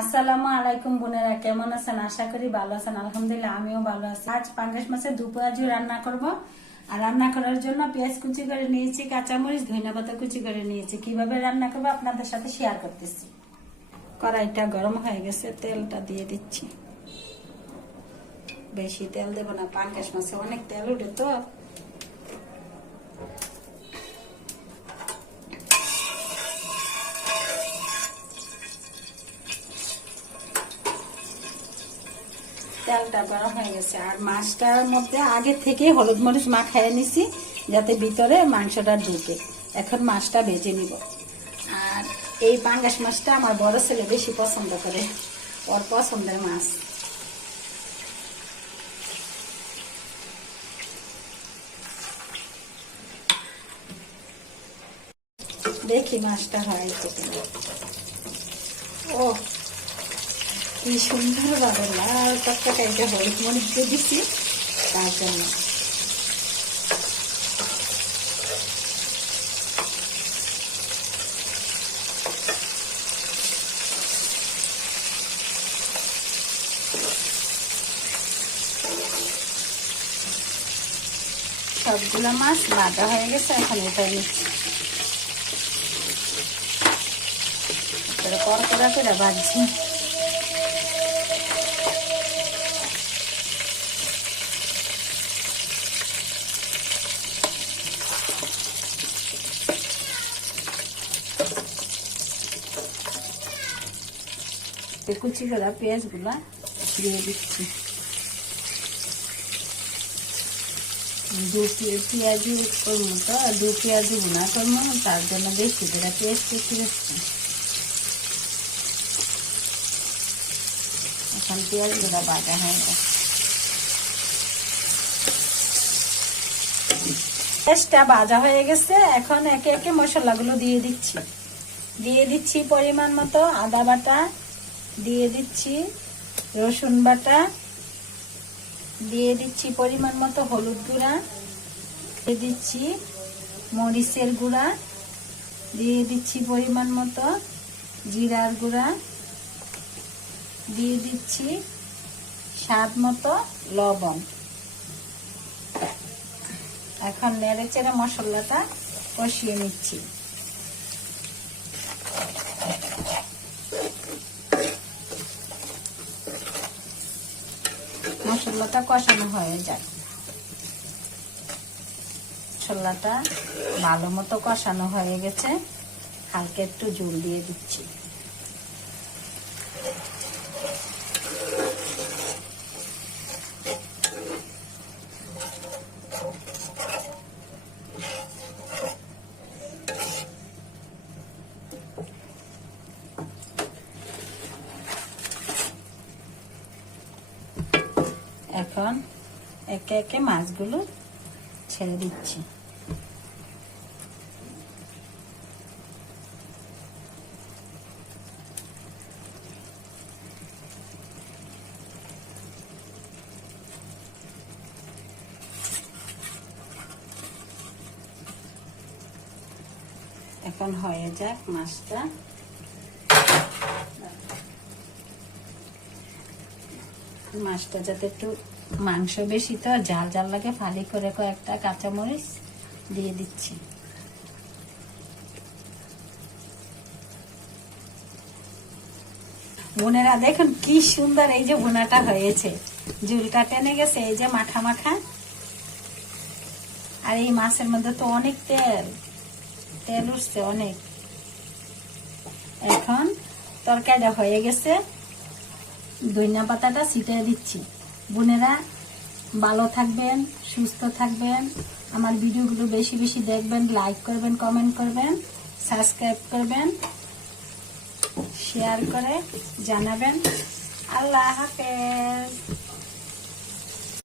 আসসালামু আলাইকুম বোনেরা, কেমন আছেন? আশা করি ভালো আছেন। আলহামদুলিল্লাহ আমিও ভালো আছি। আজ পাঙ্গাস মাছের দুপুরাজু রান্না করব। আর রান্না করার জন্য পেঁয়াজ কুচি করে নিয়েছি, কাঁচামরিচ, ধনিয়া পাতা কুচি করে নিয়েছি। কিভাবে রান্না করবো আপনাদের সাথে শেয়ার করতেছি। কড়াইটা গরম হয়ে গেছে, তেলটা দিয়ে দিচ্ছি। বেশি তেল দেব না, পাঙ্গাস মাছে অনেক তেল উঠে তো। তেলটা গরম হয়ে গেছে। আর মাছটার মধ্যে আগে থেকে হলুদ মরিচ মাখাইয়ে নিছি, যাতে ভিতরে মাংসটা ঢুকে। এখন মাছটা ভেজে নিব। আর এই পাঙ্গাস মাছটা আমার বড় ছেলে বেশি পছন্দ করে, ওর পছন্দের মাছ। দেখি মাছটা হয়েছে কিনা। ও কি সুন্দর ভাবে লাল টকটকে হলুদ মরিচ দিয়ে দিচ্ছি, তার জন্য। সবগুলো মাছ ভাজা হয়ে গেছে, এখন এটা নিচ্ছি। কড়কড়া করে ভাজছি। কুচি করা পেঁয়াজ গুলা দিয়ে দিচ্ছি। পেঁয়াজু করবো তো, পেঁয়াজু ভুনা করবো, তার জন্য বেশি করে পেঁয়াজ কুচি দিচ্ছি। এখন পেঁয়াজ গুলা বাটা হয়ে গেছে। পেঁয়াজটা ভাজা হয়ে গেছে, এখন একে একে মশলাগুলো দিয়ে দিচ্ছি। দিয়ে দিচ্ছি পরিমাণ মতো আদা বাটা, দিয়ে দিচ্ছি রসুন বাটা, দিয়ে দিচ্ছি পরিমাণ মতো হলুদ গুঁড়া, দিয়ে দিচ্ছি মরিচের গুঁড়া, দিয়ে দিচ্ছি পরিমাণ মতো জিরার গুঁড়া, দিয়ে দিচ্ছি স্বাদ মতো লবণ। এখন নেড়ে চেড়ে মশলাটা কষিয়ে নিচ্ছি। মশলাটা কষানো হয়ে যায়। মশলাটা ভালো মতো কষানো হয়ে গেছে, হালকা একটু ঝোল দিয়ে দিচ্ছি। এখন একে একে মাছগুলো ছেড়ে দিচ্ছি। এখন হয়ে যাক মাছটা। মাছটা যাতে একটু মাংস বেশি তো ঝাল ঝাল লাগে, ফালি করে কয়েকটা কাঁচামরিচ দিয়ে দিচ্ছি। বোনেরা দেখুন কি সুন্দর এই যে বোনাটা হয়েছে, ঝুলটা টেনে গেছে, এই যে মাখা মাখা। আর এই মাছের মধ্যে তো অনেক তেল তেল উঠছে অনেক। এখন তরকারিটা হয়ে গেছে, ধনিয়া পাতাটা ছিটিয়ে দিচ্ছি। বোনেরা ভালো থাকবেন, সুস্থ থাকবেন, আমার ভিডিওগুলো বেশি বেশি দেখবেন, লাইক করবেন, কমেন্ট করবেন, সাবস্ক্রাইব করবেন, শেয়ার করে জানাবেন। আল্লাহ হাফেজ।